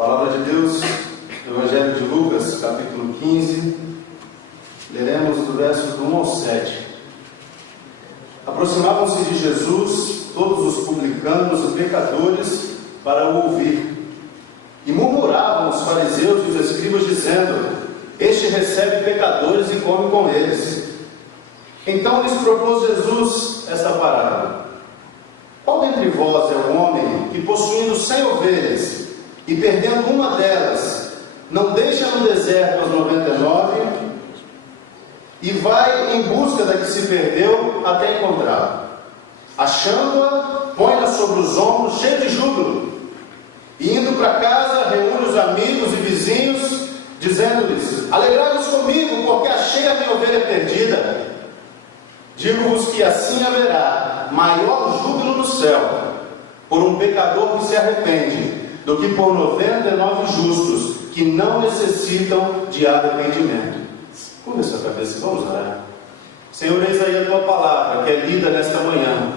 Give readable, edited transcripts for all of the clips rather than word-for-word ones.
Palavra de Deus, Evangelho de Lucas, capítulo 15, leremos do verso do 1 ao 7. Aproximavam-se de Jesus todos os publicanos e pecadores para o ouvir. E murmuravam os fariseus e os escribas, dizendo: Este recebe pecadores e come com eles. Então lhes propôs Jesus esta parábola: Qual dentre vós é o homem que, possuindo 100 ovelhas, e perdendo uma delas, não deixa no deserto as 99 e vai em busca da que se perdeu até encontrá-la? Achando-a, põe-a sobre os ombros, cheio de júbilo, e indo para casa, reúne os amigos e vizinhos, dizendo-lhes: Alegrai-vos comigo, porque achei a minha ovelha perdida. Digo-vos que assim haverá maior júbilo no céu por um pecador que se arrepende, do que por 99 justos que não necessitam de arrependimento. Curva sua cabeça e vamos orar. Senhor, eis aí a tua palavra que é lida nesta manhã.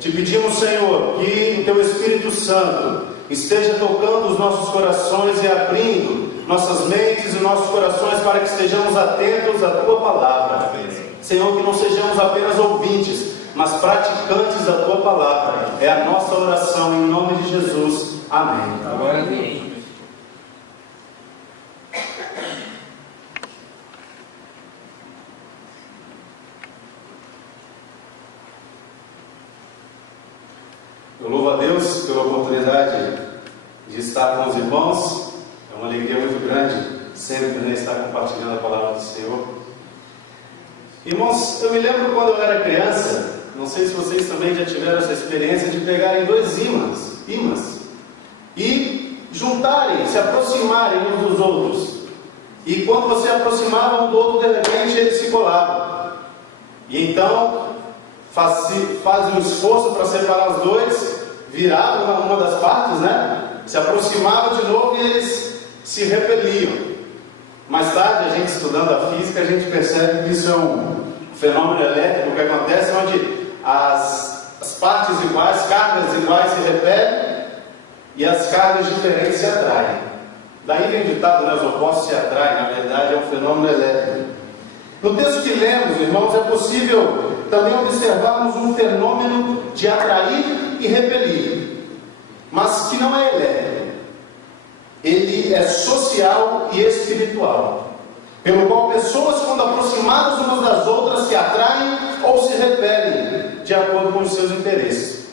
Te pedimos, Senhor, que o teu Espírito Santo esteja tocando os nossos corações e abrindo nossas mentes e nossos corações para que estejamos atentos à tua palavra. Senhor, que não sejamos apenas ouvintes, mas praticantes da tua palavra. É a nossa oração em nome de Jesus. Amém. Amém. Eu louvo a Deus pela oportunidade de estar com os irmãos. É uma alegria muito grande sempre estar compartilhando a palavra do Senhor. Irmãos, eu me lembro quando eu era criança, não sei se vocês também já tiveram essa experiência de pegarem dois ímãs e juntarem, se aproximarem uns dos outros. E quando você aproximava um do outro, de repente eles se colavam. E então fazem um esforço para separar os dois, viravam uma das partes, né? Se aproximavam de novo e eles se repeliam. Mais tarde, a gente estudando a física, a gente percebe que isso é um fenômeno elétrico que acontece onde as partes iguais, cargas iguais se repelem e as cargas diferentes se atraem. Daí vem o ditado, né? Os opostos se atraem. Na verdade, é um fenômeno elétrico. No texto que lemos, irmãos, é possível também observarmos um fenômeno de atrair e repelir, mas que não é elétrico. Ele é social e espiritual, pelo qual pessoas, quando aproximadas umas das outras, se atraem ou se repelem de acordo com os seus interesses.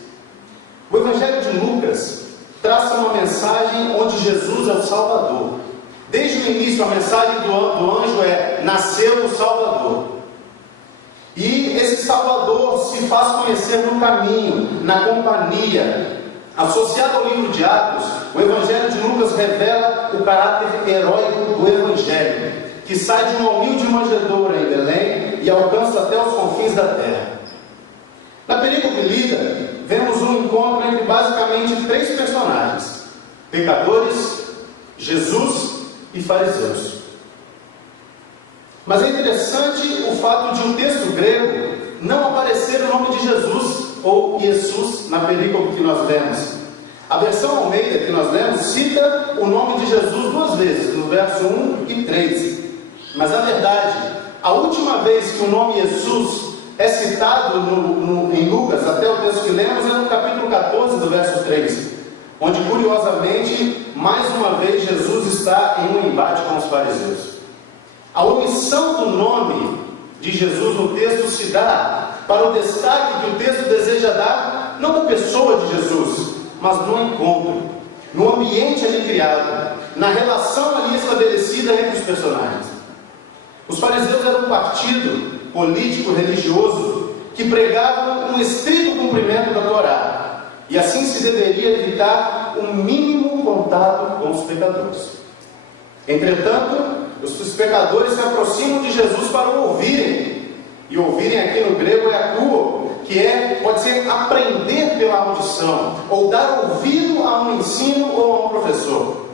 O Evangelho de Lucas traça uma mensagem onde Jesus é o Salvador. Desde o início, a mensagem do anjo é: nasceu o Salvador. E esse Salvador se faz conhecer no caminho, na companhia. Associado ao livro de Atos, o Evangelho de Lucas revela o caráter heróico do Evangelho, que sai de uma humilde manjedoura em Belém e alcança até os confins da terra. Na perícope lida, vemos um encontro entre basicamente três personagens: pecadores, Jesus e fariseus. Mas é interessante o fato de o texto grego não aparecer o nome de Jesus ou Jesus na perícope que nós lemos. A versão Almeida que nós lemos cita o nome de Jesus duas vezes, no verso 1 e 3. Mas na verdade, a última vez que o nome Jesus é citado em Lucas, até o texto que lemos, é no capítulo 14, do verso 3, onde curiosamente, mais uma vez, Jesus está em um embate com os fariseus. A omissão do nome de Jesus no texto se dá para o destaque que o texto deseja dar, não na pessoa de Jesus, mas no encontro, no ambiente ali criado, na relação ali estabelecida entre os personagens. Os fariseus eram um partido político religioso que pregava um estrito cumprimento da Torá, e assim se deveria evitar um mínimo contato com os pecadores. Entretanto, os pecadores se aproximam de Jesus para o ouvirem. E ouvirem aqui no grego é akuo, que pode ser aprender pela audição, ou dar ouvido a um ensino ou a um professor.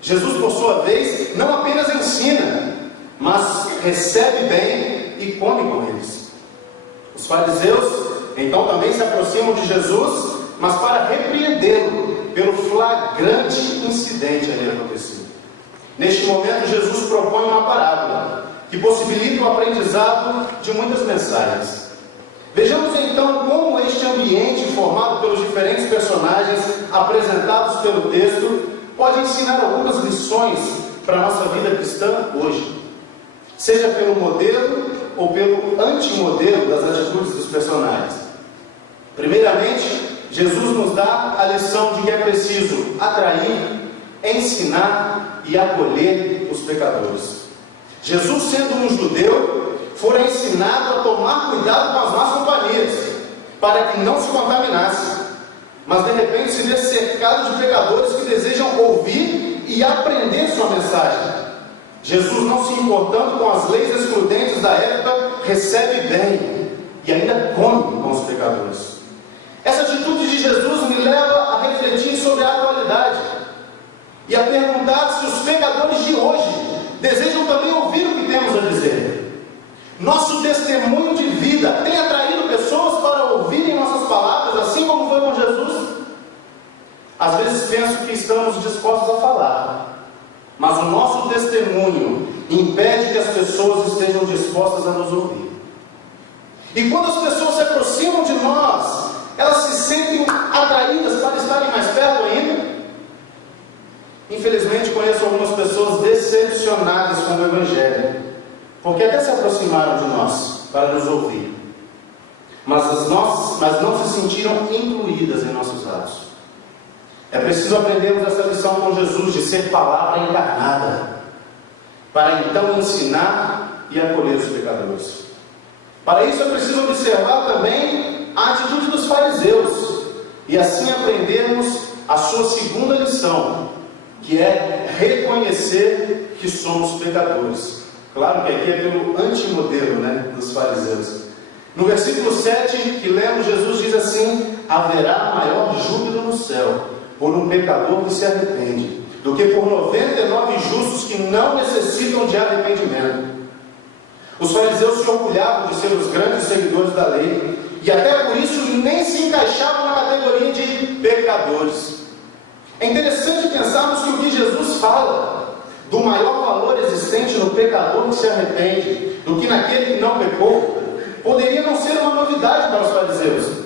Jesus, por sua vez, não apenas ensina, mas recebe bem e come com eles. Os fariseus, então, também se aproximam de Jesus, mas para repreendê-lo pelo flagrante incidente incidente ali acontecido. Neste momento, Jesus propõe uma parábola que possibilita o aprendizado de muitas mensagens. Vejamos então como este ambiente formado pelos diferentes personagens apresentados pelo texto pode ensinar algumas lições para a nossa vida cristã hoje, seja pelo modelo ou pelo antimodelo das atitudes dos personagens. Primeiramente, Jesus nos dá a lição de que é preciso atrair, ensinar e acolher os pecadores. Jesus, sendo um judeu, fora ensinado a tomar cuidado com as más companhias, para que não se contaminasse, mas de repente se vê cercado de pecadores que desejam ouvir e aprender sua mensagem. Jesus, não se importando com as leis excludentes da época, recebe bem e ainda come com os pecadores. Essa atitude de Jesus me leva a refletir sobre a atualidade e a perguntar se os pecadores de hoje desejam também ouvir o que temos a dizer. Nosso testemunho de vida tem atraído pessoas para ouvirem nossas palavras, assim como foi com Jesus? Às vezes penso que estamos dispostos a falar, mas o nosso testemunho impede que as pessoas estejam dispostas a nos ouvir. E quando as pessoas se aproximam de nós, elas se sentem atraídas para estarem mais perto ainda. Infelizmente conheço algumas pessoas decepcionadas com o Evangelho, porque até se aproximaram de nós para nos ouvir, mas não se sentiram incluídas em nossos atos. É preciso aprendermos essa lição com Jesus, de ser palavra encarnada, para então ensinar e acolher os pecadores. Para isso é preciso observar também a atitude dos fariseus, e assim aprendermos a sua segunda lição, que é reconhecer que somos pecadores. Claro que aqui é pelo antimodelo, dos fariseus. No versículo 7 que lemos, Jesus diz assim: haverá maior júbilo no céu por um pecador que se arrepende, do que por 99 justos que não necessitam de arrependimento. Os fariseus se orgulhavam de ser os grandes seguidores da lei, e até por isso nem se encaixavam na categoria de pecadores. É interessante pensarmos que o que Jesus fala do maior valor existente no pecador que se arrepende do que naquele que não pecou, poderia não ser uma novidade para os fariseus.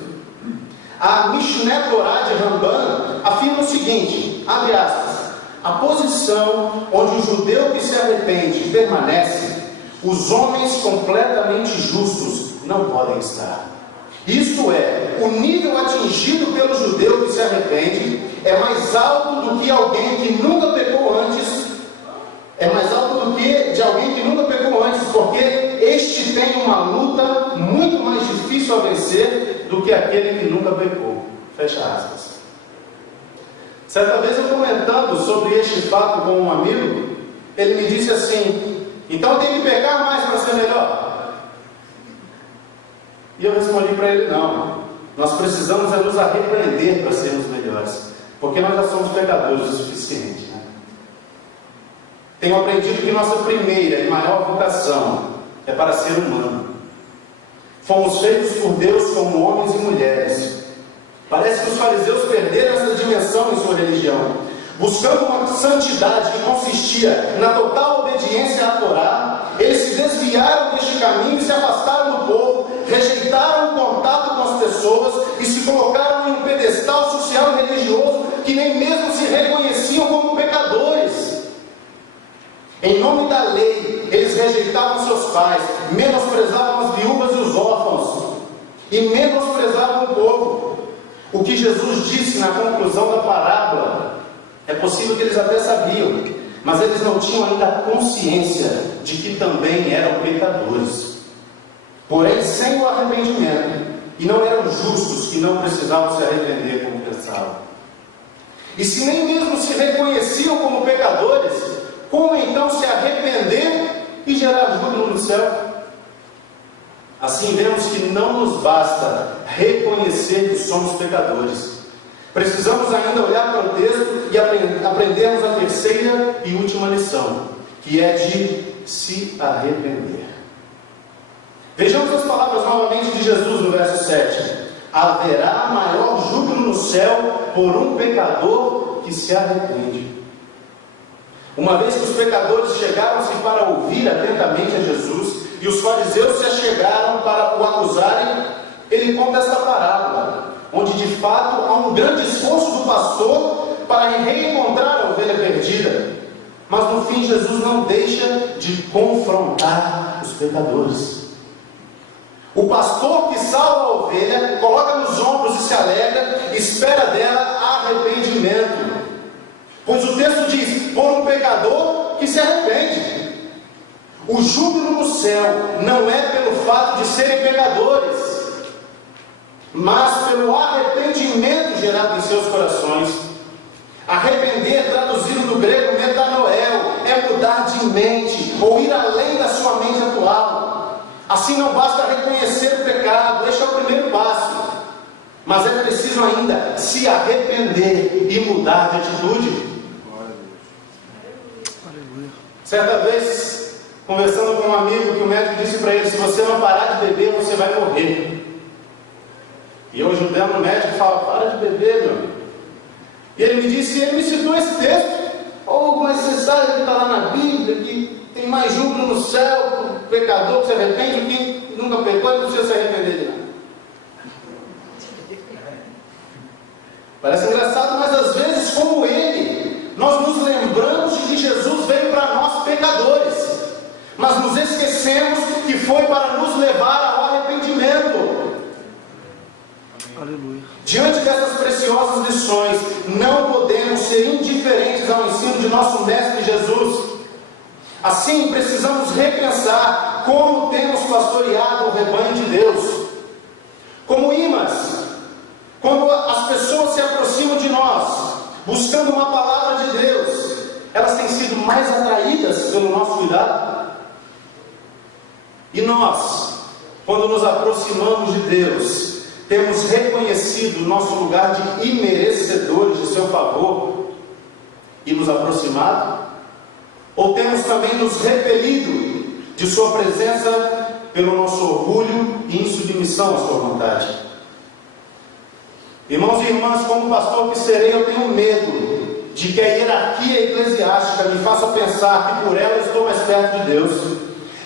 A Mishneh Torah de Ramban afirma o seguinte, abre aspas: a posição onde o judeu que se arrepende permanece, os homens completamente justos não podem estar. Isto é, o nível atingido pelo judeu que se arrepende é mais alto do que alguém que nunca pecou antes, porque este tem uma luta muito mais difícil a vencer do que aquele que nunca pecou. Fecha aspas. Certa vez eu comentando sobre este fato com um amigo, ele me disse assim: então tem que pecar mais para ser melhor? E eu respondi para ele: não, nós precisamos é nos arrepender para sermos melhores, porque nós já somos pecadores o suficiente. Tenho aprendido que nossa primeira e maior vocação é para ser humano. Fomos feitos por Deus como homens e mulheres. Parece que os fariseus perderam essa dimensão em sua religião, buscando uma santidade que consistia na total obediência à Torá. Eles se desviaram deste caminho e se afastaram do povo, rejeitaram o contato com as pessoas e se colocaram em um pedestal social e religioso que nem mesmo se reconheciam como pecadores. Em nome da lei, eles rejeitavam seus pais, menosprezavam as viúvas e os órfãos, e menosprezavam o povo. O que Jesus disse na conclusão da parábola, é possível que eles até sabiam, mas eles não tinham ainda consciência de que também eram pecadores, porém sem o arrependimento, e não eram justos, que não precisavam se arrepender como pensavam. E se nem mesmo se reconheciam como pecadores, como então se arrepender e gerar júbilo no céu? Assim vemos que não nos basta reconhecer que somos pecadores. Precisamos ainda olhar para o texto e aprendermos a terceira e última lição, que é de se arrepender. Vejamos as palavras novamente de Jesus no verso 7. Haverá maior júbilo no céu por um pecador que se arrepende. Uma vez que os pecadores chegaram-se para ouvir atentamente a Jesus, e os fariseus se achegaram para o acusarem, ele conta esta parábola, onde de fato há um grande esforço do pastor para reencontrar a ovelha perdida. Mas no fim Jesus não deixa de confrontar os pecadores. O pastor que salva a ovelha, coloca nos ombros e se alegra, espera dela arrependimento. Pois o texto diz, por um pecador que se arrepende. O júbilo no céu não é pelo fato de serem pecadores, mas pelo arrependimento gerado em seus corações. Arrepender, traduzido do grego metanoel, é mudar de mente, ou ir além da sua mente atual. Assim não basta reconhecer o pecado, este é o primeiro passo, mas é preciso ainda se arrepender e mudar de atitude. Certa vez, conversando com um amigo, que o médico disse para ele, se você não parar de beber, você vai morrer. E eu ajudando o médico e falo, para de beber, meu amigo. E ele me disse, ele me citou esse texto, mas você sabe que está lá na Bíblia, que tem mais júbilo no céu, o pecador que se arrepende, quem nunca pecou, ele não precisa se arrepender de nada. Parece engraçado, mas às vezes, como ele, nós nos lembramos de que Jesus veio para nós pecadores, mas nos esquecemos que foi para nos levar ao arrependimento. Aleluia. Diante dessas preciosas lições, não podemos ser indiferentes ao ensino de nosso Mestre Jesus. Assim, precisamos repensar como temos pastoreado o rebanho de Deus. Como imãs, quando as pessoas se aproximam de nós, buscando uma palavra de Deus, elas têm sido mais atraídas pelo nosso cuidado? E nós, quando nos aproximamos de Deus, temos reconhecido o nosso lugar de imerecedores de seu favor e nos aproximado? Ou temos também nos repelido de sua presença pelo nosso orgulho e insubmissão à sua vontade? Irmãos e irmãs, como pastor que serei, eu tenho medo de que a hierarquia eclesiástica me faça pensar que por ela eu estou mais perto de Deus.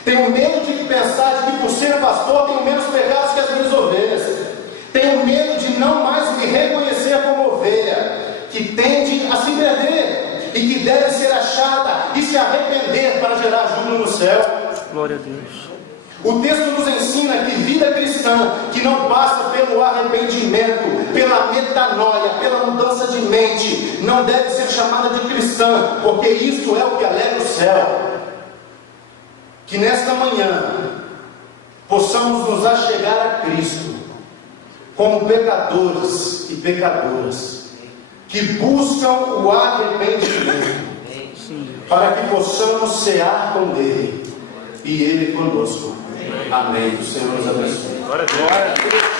Tenho medo de pensar de que por ser pastor tenho menos pecados que as minhas ovelhas. Tenho medo de não mais me reconhecer como ovelha, que tende a se perder e que deve ser achada e se arrepender para gerar júbilo no céu. Glória a Deus. O texto nos ensina que vida cristã, que não passa pelo arrependimento, pela metanoia, pela mudança de mente, não deve ser chamada de cristã, porque isso é o que alegra o céu. Que nesta manhã possamos nos achegar a Cristo como pecadores e pecadoras que buscam o arrependimento, para que possamos cear com Ele e Ele conosco. Amém. O Senhor nos abençoe. Glória a Deus.